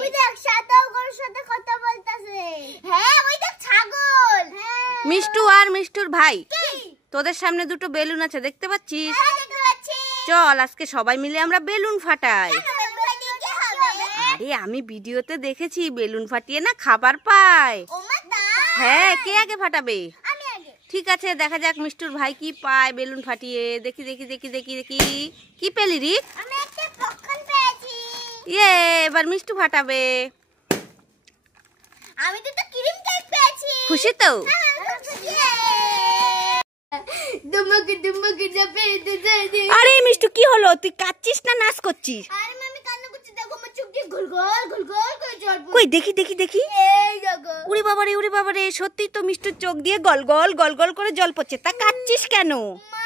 ওই দেখ সাদা গরুর সাথে কথা বলতাছে। হ্যাঁ ওই দেখ ছাগল। হ্যাঁ মিষ্টু আর মিষ্টুর ভাই তোদের সামনে দুটো বেলুন আছে দেখতে পাচ্ছিস? হ্যাঁ দেখতে পাচ্ছি। চল আজকে সবাই মিলে আমরা বেলুন ফাটাই। কি হবে? আরে আমি ভিডিওতে দেখেছি বেলুন ফাটিয়ে না খাবার পায়। ও মা তাই? হ্যাঁ কে আগে ফাটাবে? আমি আগে। ঠিক আছে দেখা যাক মিষ্টুর ভাই কি পায় বেলুন ফাটিয়ে। দেখি দেখি দেখি দেখি দেখি কি পেলি রিক? আমি একটা পপকর্ন পেয়েছি। ইয়ে এবার মিষ্টু ফাটাবে। আমি তো ক্রিম কেক পেয়েছি। খুশি তো? আরে মিষ্টু কি হলো? তুই কাচ্ছিস না নাচ করছিস? আরে মামি কান্না করছি, দেখো আমার চোখ দিয়ে ঘুরঘুর ঘুরঘুর করে জল পড়ছে। কই দেখি দেখি দেখি। এই দেখো। উড়ি বাবারে সত্যি তো মিষ্টুর চোখ দিয়ে গল গল গল গল করে জল পড়ছে। তা কাচ্ছিস কেন? মা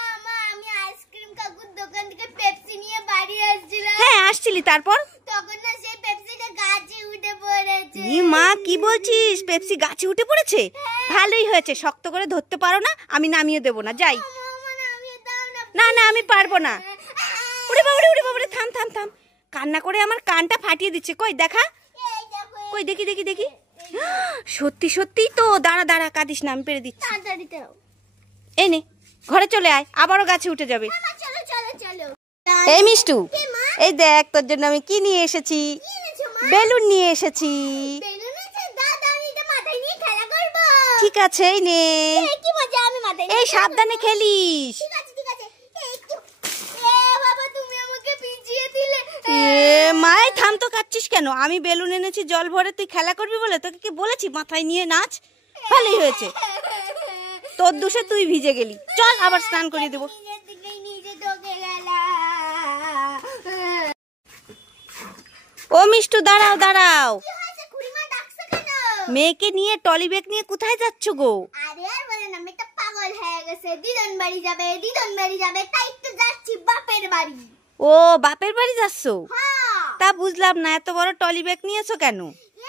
আমি আইসক্রিম কাকুর দোকান থেকে পেপসি নিয়ে বাড়ি আসছিলাম। হ্যাঁ আসছিলি তারপর? তখন না সেই পেপসিটা গাছে উঠে পড়েছে। ই মা কি বলছিস? পেপসি গাছে উঠে পড়েছে? ভালোই হয়েছে, শক্ত করে ধরতে পারো না? আমি নামিয়ে দেবো না, যাই। না না আমি পারবো না। উড়ি বাবারে থাম থাম থাম, কান্না করে আমার কানটা ফাটিয়ে দিচ্ছে। কই দেখা, কই দেখি দেখি দেখি। সত্যি সত্যি তো। দাঁড়া দাঁড়া কাঁদিস না, আমি পেরে দিচ্ছি। তাড়াতাড়ি দাও। এই নে ঘরে চলে আয়, আবারও গাছে উঠে যাবে। চলো চলো চলো। এই মিষ্টু এই দেখ তোর জন্য আমি কি নিয়ে এসেছি। বেলুন নিয়ে এসেছি। বেলুন আছে দাদা, আমি এটা মাথায় নিয়ে খেলা করব। ঠিক আছে এই নে। কি মজা, আমি মাথায় এই সাবধানে খেলিস। ঠিক আছে ঠিক আছে। একটু এ বাবা তুমি আমাকে পিছিয়ে দিলে। এ মাই থাম তো, কাচ্ছিস কেন? আমি বেলুন এনেছি জল ভরে, তুই খেলা করবি বলে তোকে কি বলেছি মাথায় নিয়ে নাচ? ভালোই হয়েছে, তোর দোষে তুই ভিজে গেলি। চল আবার স্নান করিয়ে দেবো। নিজে ঢোকে গেলাম। ও মিষ্টু দাঁড়াও দাঁড়াও। কি হয়েছে খুড়িমা, ডাকছো কেন? মেয়েকে নিয়ে টলি ব্যাগ নিয়ে কোথায় যাচ্ছ গো? আরে আর বলে না, মেয়েটা পাগল হয়ে গেছে। দিদন বাড়ি যাবে তাই একটু যাচ্ছি বাপের বাড়ি। ও বাপের বাড়ি যাচ্ছ? হ্যাঁ তা বুঝলাম না, এত বড় টলি ব্যাগ নিয়েছো কেন?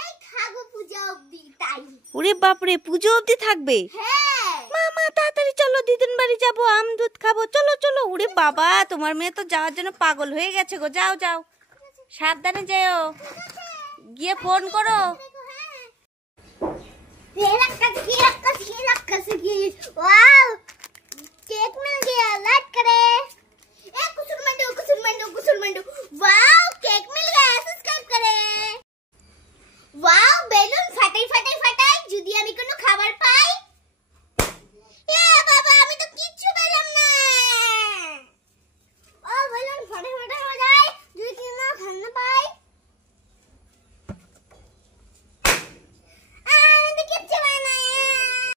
এই থাকো পূজা অবধি তাই। ওরে বাপরে, পুজো অবধি থাকবে? হ্যাঁ মামা তাড়াতাড়ি চলো, দিদিন বাড়ি যাবো, আম দুধ খাবো, চলো চলো। ওরে বাবা তোমার মেয়ে তো যাওয়ার জন্য পাগল হয়ে গেছে গো। যাও যাও, সাবধানে যেও, গিয়ে ফোন করো। ये रखा वाओ केक मिल